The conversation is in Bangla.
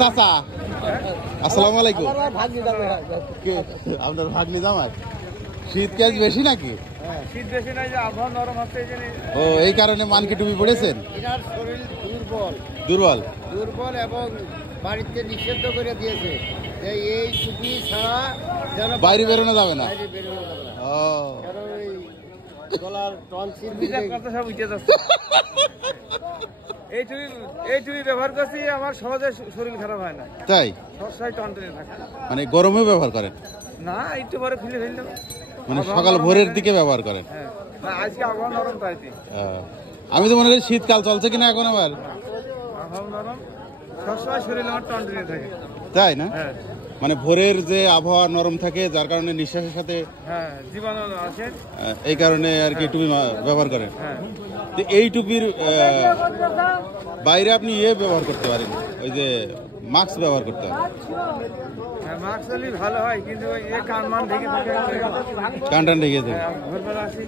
চাচা আসসালামু আলাইকুম। আপনার ভাগ্নি জামাই শীত কাজ বেশি নাকি? শীত বেশি নাই, যে আবহাওয়া নরম হচ্ছে এই জন্য। ও এই কারণে মানকে টুপি পড়েছেন? এনার শরীর দুর্বল দুর্বল দুর্বল এবং বাড়িতে নিষিদ্ধ করে দিয়েছে যে এই টুপি ছাড়া যেন বাইরে বেরোনো যাবে না। বাইরে বেরোনো যাবে না। ও কারণ ওই গলার টনসিল কথা সব উঠে যাচ্ছে। এই টুপি ব্যবহার করছি, আমার সহজে শরীর খারাপ হয় না, তাই সবসময় টনটনে থাকে। মানে গরমেও ব্যবহার করেন? না, একটু পরে খুলে ফেললাম। মানে সকাল ভোরের দিকে ব্যবহার করেন? হ্যাঁ, না, আজকে আবহাওয়া নরম তাইতে। আমি তো মনে করি শীতকাল চলছে কিনা এখন আবার। আবহাওয়া নরম, সবসময় শরীর আমার টনটনে থাকে। তাই না? হ্যাঁ মানে ভোরের যে আবহাওয়া নরম থাকে যার কারণে নিঃশ্বাসের সাথে হ্যাঁ, জীবাণু আসে। এই কারণে আর কি টুপি ব্যবহার করেন। হ্যাঁ, তো এই টুপির বাইরে আপনি ব্যবহার করতে পারেন, ওই যে মাস্ক ব্যবহার করতে পারেন। মাস্ক হলে ভালো হয়, কিন্তু কান মান ঢেকে থাকে, কান টান ঢেকে যায়। ভোরবেলা আসি।